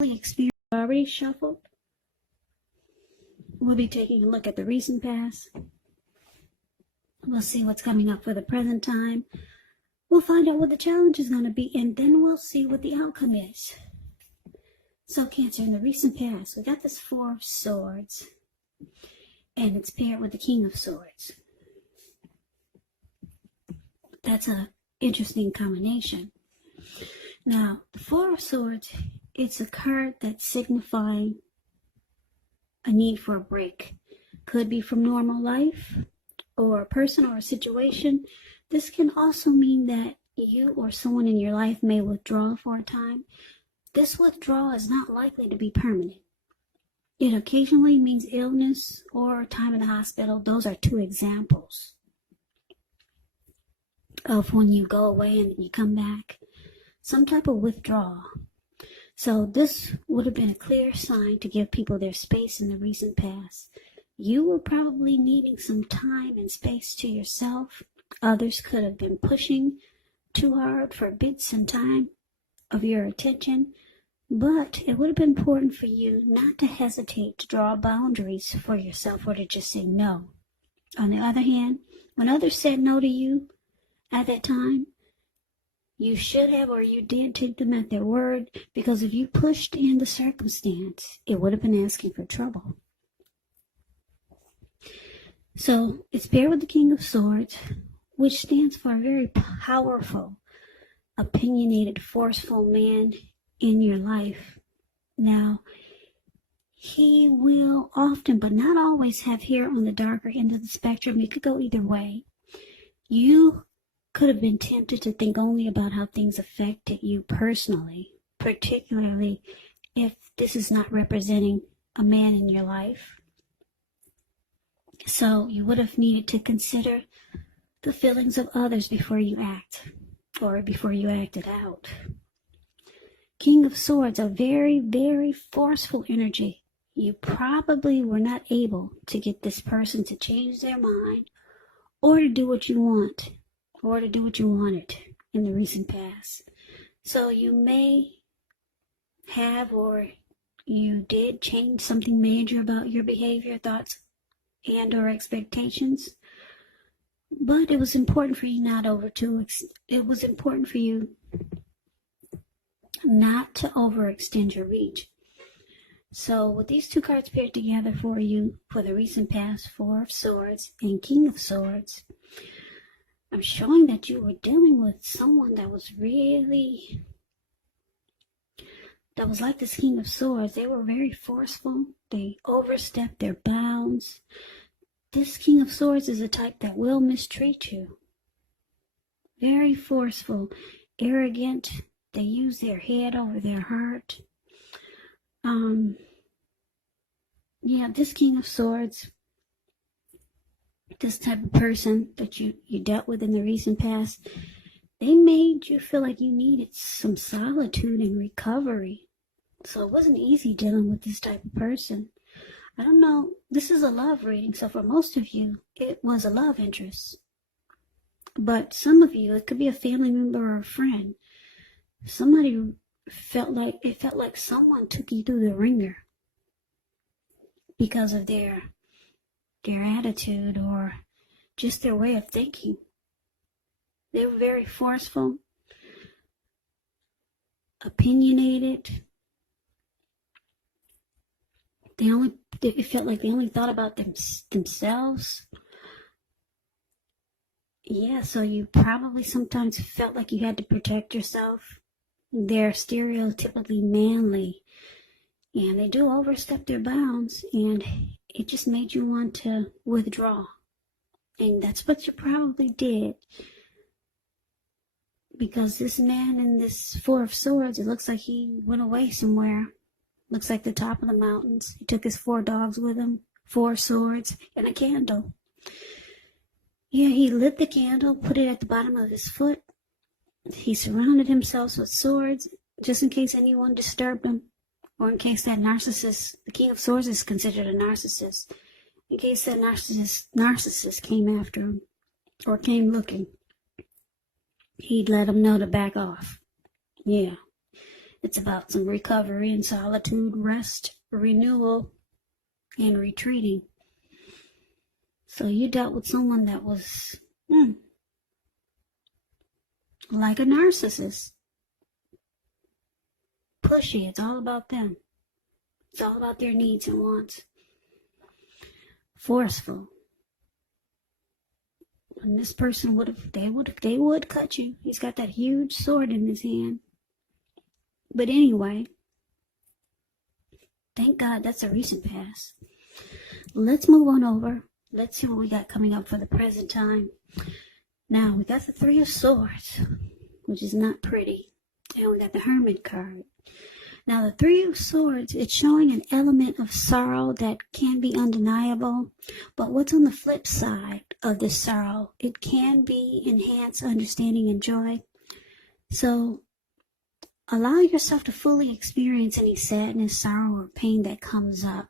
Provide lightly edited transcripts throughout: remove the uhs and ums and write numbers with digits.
Experience already shuffled. We'll be taking a look at the recent past. We'll see what's coming up for the present time. We'll find out what the challenge is going to be, and then we'll see what the outcome is. So Cancer, in the recent past, we got this Four of Swords, and it's paired with the King of Swords. That's an interesting combination. Now, the Four of Swords, it's a card that's signifying a need for a break. Could be from normal life or a person or a situation. This can also mean that you or someone in your life may withdraw for a time. This withdrawal is not likely to be permanent. It occasionally means illness or time in the hospital. Those are two examples of when you go away and then you come back. Some type of withdrawal. So this would have been a clear sign to give people their space in the recent past. You were probably needing some time and space to yourself. Others could have been pushing too hard for bits and time of your attention. But it would have been important for you not to hesitate to draw boundaries for yourself or to just say no. On the other hand, when others said no to you at that time, you should have or you did take them at their word, because if you pushed in the circumstance, it would have been asking for trouble. So it's paired with the King of Swords, which stands for a very powerful, opinionated, forceful man in your life. Now, he will often, but not always, have hair on the darker end of the spectrum. It could go either way. You could have been tempted to think only about how things affected you personally, particularly if this is not representing a man in your life. So you would have needed to consider the feelings of others before you act, or before you acted out. King of Swords, a very, very forceful energy. You probably were not able to get this person to change their mind or to do what you want, or to do what you wanted in the recent past. So you may have, or you did change something major about your behavior, thoughts, and or expectations. But it was important for you it was important for you not to overextend your reach. So with these two cards paired together for you for the recent past, Four of Swords and King of Swords, I'm showing that you were dealing with someone that was like this King of Swords. They were very forceful. They overstepped their bounds. This King of Swords is a type that will mistreat you. Very forceful, arrogant. They use their head over their heart. This King of Swords, this type of person that you dealt with in the recent past, they made you feel like you needed some solitude and recovery. So it wasn't easy dealing with this type of person. I don't know, this is a love reading, so for most of you, it was a love interest. But some of you, it could be a family member or a friend. Somebody felt like someone took you through the ringer because of their attitude or just their way of thinking. They were very forceful, opinionated. It felt like they only thought about themselves. Yeah, so you probably sometimes felt like you had to protect yourself. They're stereotypically manly, and they do overstep their bounds, and it just made you want to withdraw. And that's what you probably did, because this man in this Four of Swords, it looks like he went away somewhere. Looks like the top of the mountains. He took his 4 dogs with him, 4 swords, and a candle. Yeah, he lit the candle, put it at the bottom of his foot. He surrounded himself with swords, just in case anyone disturbed him, or in case that narcissist, the King of Swords is considered a narcissist, in case that narcissist came after him, or came looking, he'd let him know to back off. Yeah. It's about some recovery and solitude, rest, renewal, and retreating. So you dealt with someone that was like a narcissist. Pushy. It's all about them. It's all about their needs and wants. Forceful. And this person they would cut you. He's got that huge sword in his hand. But anyway, thank God that's a recent past. Let's move on over. Let's see what we got coming up for the present time. Now, we got the Three of Swords, which is not pretty. And we got the Hermit card. Now, the Three of Swords, it's showing an element of sorrow that can be undeniable. But what's on the flip side of this sorrow? It can be enhanced understanding and joy. So, allow yourself to fully experience any sadness, sorrow, or pain that comes up.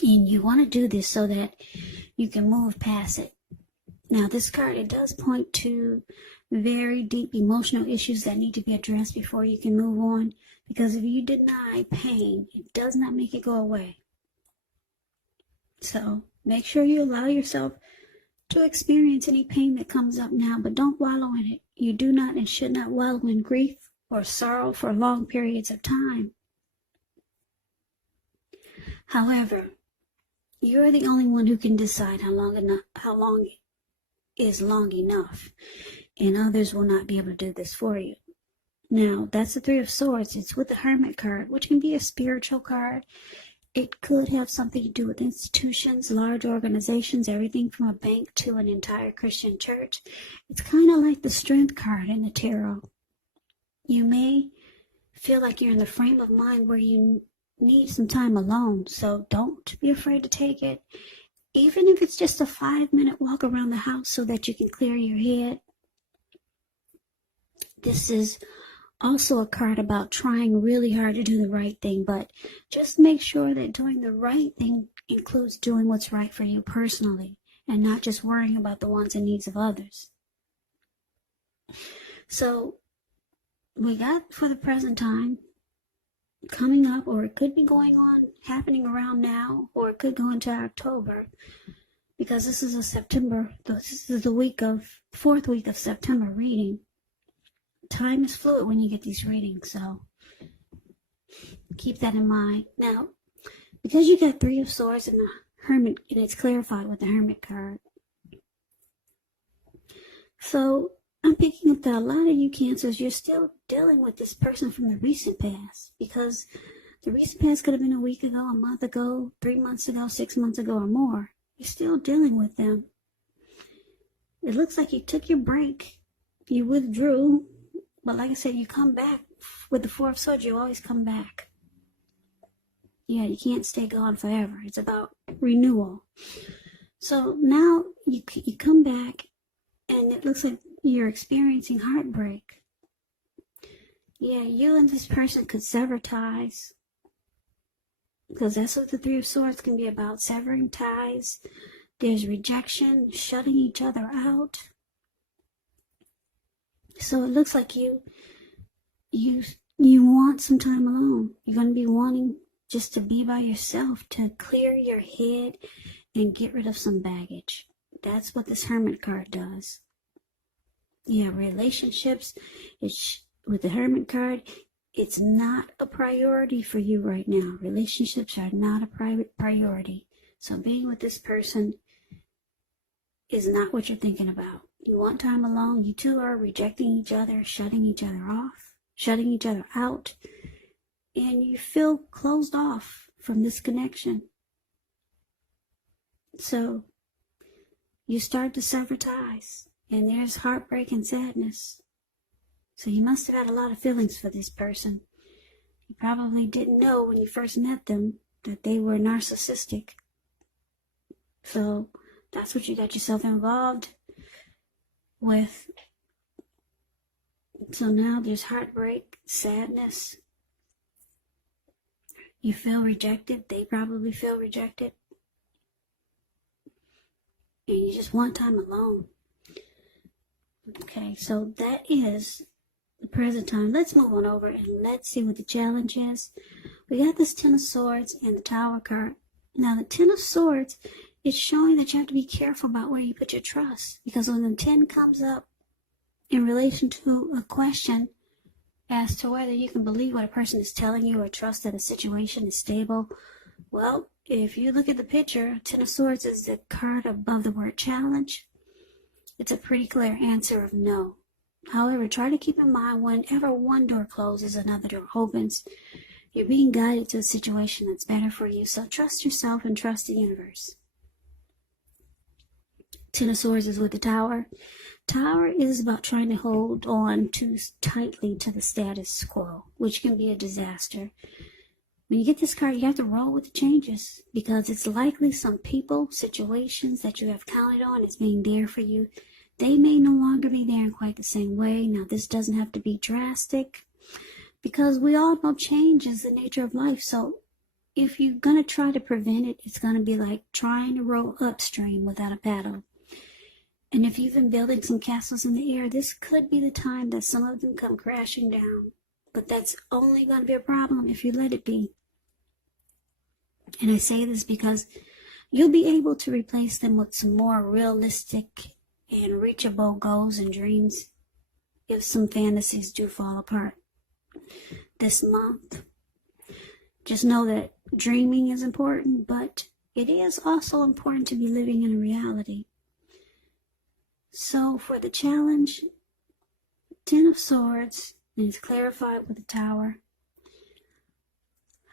And you want to do this so that you can move past it. Now, this card, it does point to very deep emotional issues that need to be addressed before you can move on. Because if you deny pain, it does not make it go away. So, make sure you allow yourself to experience any pain that comes up now, but don't wallow in it. You do not and should not wallow in grief or sorrow for long periods of time. However, you're the only one who can decide how long is long enough, and others will not be able to do this for you. Now, that's the Three of Swords. It's with the Hermit card, which can be a spiritual card. It could have something to do with institutions, large organizations, everything from a bank to an entire Christian church. It's kind of like the Strength card in the tarot. You may feel like you're in the frame of mind where you need some time alone, so don't be afraid to take it. Even if it's just a 5-minute walk around the house so that you can clear your head. This is also a card about trying really hard to do the right thing, but just make sure that doing the right thing includes doing what's right for you personally and not just worrying about the wants and needs of others. So we got, for the present time, coming up, or it could be going on, happening around now, or it could go into October, because this is this is the fourth week of September reading. Time is fluid when you get these readings, so keep that in mind. Now, because you got Three of Swords and the Hermit, and it's clarified with the Hermit card. So I'm picking up that a lot of you Cancers, you're still dealing with this person from the recent past, because the recent past could have been a week ago, a month ago, 3 months ago, 6 months ago, or more. You're still dealing with them. It looks like you took your break. You withdrew. But like I said, you come back. With the Four of Swords, you always come back. Yeah, you can't stay gone forever. It's about renewal. So now you come back, and it looks like you're experiencing heartbreak. Yeah, you and this person could sever ties. Because that's what the Three of Swords can be about, severing ties. There's rejection, shutting each other out. So it looks like you want some time alone. You're going to be wanting just to be by yourself, to clear your head and get rid of some baggage. That's what this Hermit card does. Yeah, relationships, with the Hermit card, it's not a priority for you right now. Relationships are not a priority. So being with this person is not what you're thinking about. You want time alone. You two are rejecting each other, shutting each other off, shutting each other out, and you feel closed off from this connection. So you start to sever ties, and there's heartbreak and sadness. So you must have had a lot of feelings for this person. You probably didn't know when you first met them that they were narcissistic. So that's what you got yourself involved with. So now there's heartbreak, sadness. You feel rejected. They probably feel rejected. And you just want time alone. Okay, so that is the present time. Let's move on over and let's see what the challenge is. We got this Ten of Swords and the Tower card. Now, the Ten of Swords is showing that you have to be careful about where you put your trust. Because when the 10 comes up in relation to a question as to whether you can believe what a person is telling you or trust that a situation is stable, well, if you look at the picture, Ten of Swords is the card above the word challenge. It's a pretty clear answer of no. However, try to keep in mind whenever one door closes, another door opens. You're being guided to a situation that's better for you, so trust yourself and trust the universe. Ten of Swords is with the Tower. Tower is about trying to hold on too tightly to the status quo, which can be a disaster. When you get this card, you have to roll with the changes because it's likely some people, situations that you have counted on as being there for you, they may no longer be there in quite the same way. Now, this doesn't have to be drastic because we all know change is the nature of life. So if you're going to try to prevent it, it's going to be like trying to row upstream without a paddle. And if you've been building some castles in the air, this could be the time that some of them come crashing down. But that's only going to be a problem if you let it be. And I say this because you'll be able to replace them with some more realistic and reachable goals and dreams if some fantasies do fall apart this month. Just know that dreaming is important, but it is also important to be living in a reality. So for the challenge, Ten of Swords, and it's clarified with the Tower.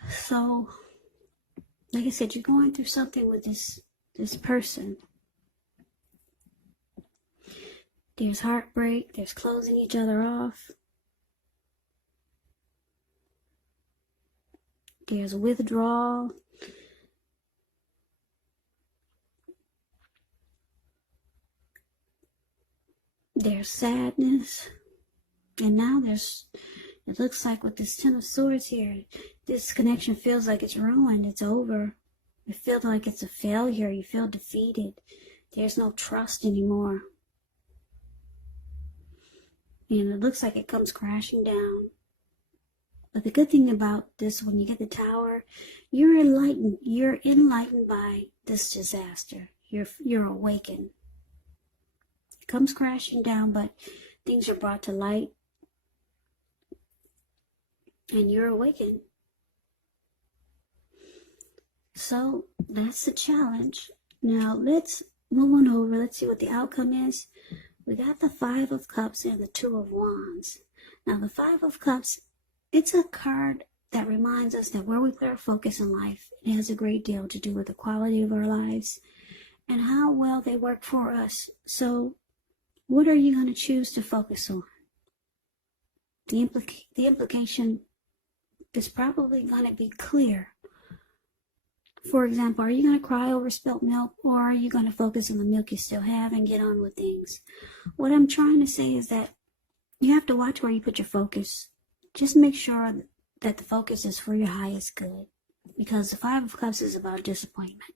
So, like I said, you're going through something with this person. There's heartbreak, there's closing each other off. There's withdrawal. There's sadness. And now it looks like with this Ten of Swords here, this connection feels like it's ruined, it's over. You feel like it's a failure, you feel defeated. There's no trust anymore. And it looks like it comes crashing down. But the good thing about this, when you get the Tower, you're enlightened. You're enlightened by this disaster. You're awakened. It comes crashing down, but things are brought to light. And you're awakened. So that's the challenge. Now let's move on over. Let's see what the outcome is. We got the Five of Cups and the Two of Wands. Now the Five of Cups, it's a card that reminds us that where we put our focus in life, it has a great deal to do with the quality of our lives and how well they work for us. So what are you going to choose to focus on? The implication is probably going to be clear. For example, are you going to cry over spilt milk, or are you going to focus on the milk you still have and get on with things? What I'm trying to say is that you have to watch where you put your focus. Just make sure that the focus is for your highest good, because the Five of Cups is about disappointment.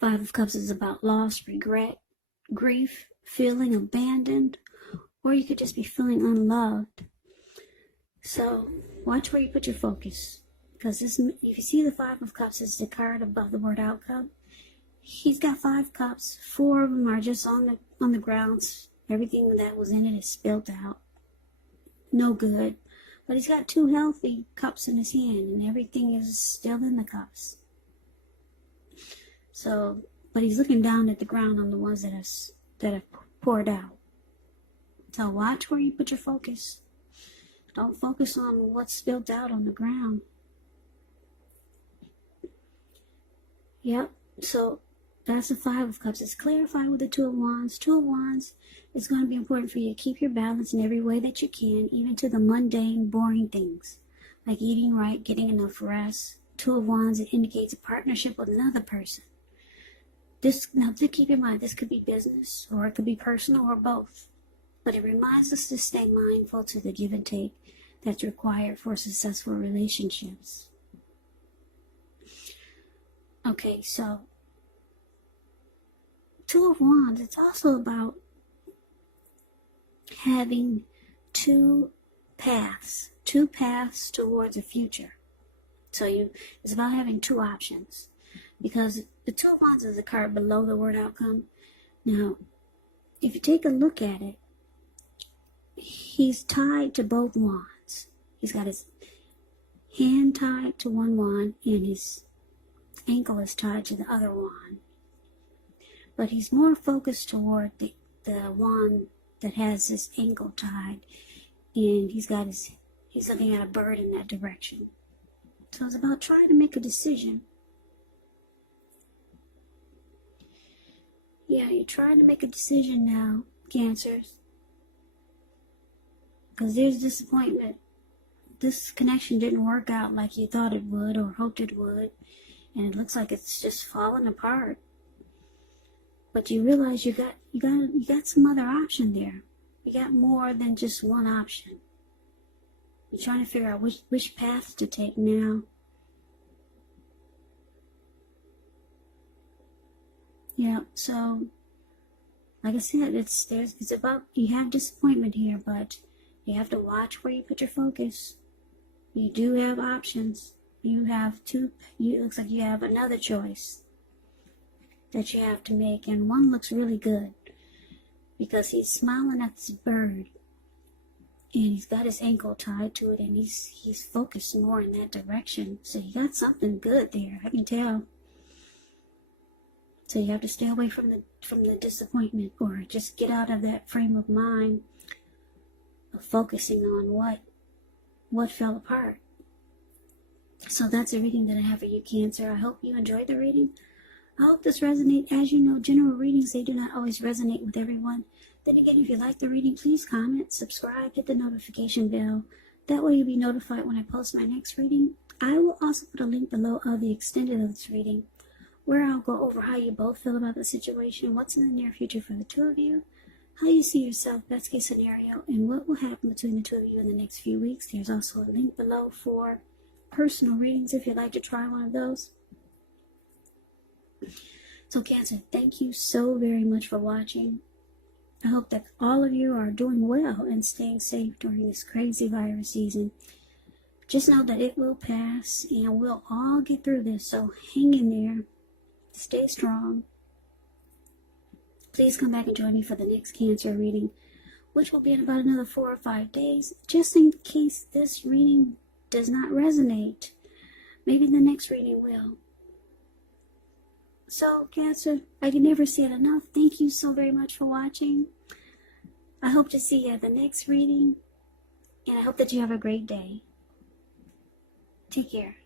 Five of Cups is about loss, regret, grief, feeling abandoned, or you could just be feeling unloved. So watch where you put your focus. Because if you see the Five of Cups is the card above the word outcome, he's got 5 cups. 4 of them are just on the grounds. Everything that was in it is spilled out. No good. But he's got 2 healthy cups in his hand, and everything is still in the cups. So, but he's looking down at the ground on the ones that have poured out. So watch where you put your focus. Don't focus on what's spilled out on the ground. Yep, so that's the Five of Cups. It's clarified with the Two of Wands. Two of Wands is going to be important for you to keep your balance in every way that you can, even to the mundane, boring things, like eating right, getting enough rest. Two of Wands, it indicates a partnership with another person. Now, to keep in mind, this could be business, or it could be personal, or both. But it reminds us to stay mindful to the give and take that's required for successful relationships. Okay, so Two of Wands, it's also about having two paths towards a future. So it's about having two options, because the Two of Wands is the card below the word outcome. Now, if you take a look at it, he's tied to both wands. He's got his hand tied to one wand and his ankle is tied to the other wand. But he's more focused toward the wand that has his ankle tied, and he's looking at a bird in that direction. So it's about trying to make a decision. Yeah, you're trying to make a decision now, Cancers. Because there's disappointment. This connection didn't work out like you thought it would or hoped it would. And it looks like it's just falling apart. But you realize you got some other option there. You got more than just one option. You're trying to figure out which path to take now. Yeah, so like I said, it's about, you have disappointment here, but you have to watch where you put your focus. You do have options. You have two. It looks like you have another choice that you have to make, and one looks really good because he's smiling at this bird. And he's got his ankle tied to it, and he's focused more in that direction. So you got something good there, I can tell. So you have to stay away from the disappointment, or just get out of that frame of mind of focusing on what fell apart. So that's a reading that I have for you, Cancer. I hope you enjoyed the reading. I hope this resonates. As you know, general readings, they do not always resonate with everyone. Then again, if you like the reading, please comment, subscribe, hit the notification bell. That way you'll be notified when I post my next reading. I will also put a link below of the extended of this reading, where I'll go over how you both feel about the situation, what's in the near future for the two of you, how you see yourself, best case scenario, and what will happen between the two of you in the next few weeks. There's also a link below for personal readings if you'd like to try one of those. So Cancer, thank you so very much for watching. I hope that all of you are doing well and staying safe during this crazy virus season. Just know that it will pass and we'll all get through this, so hang in there. Stay strong. Please come back and join me for the next Cancer reading, which will be in about another 4 or 5 days, just in case this reading does not resonate. Maybe the next reading will. So, Cancer, I can never say it enough. Thank you so very much for watching. I hope to see you at the next reading, and I hope that you have a great day. Take care.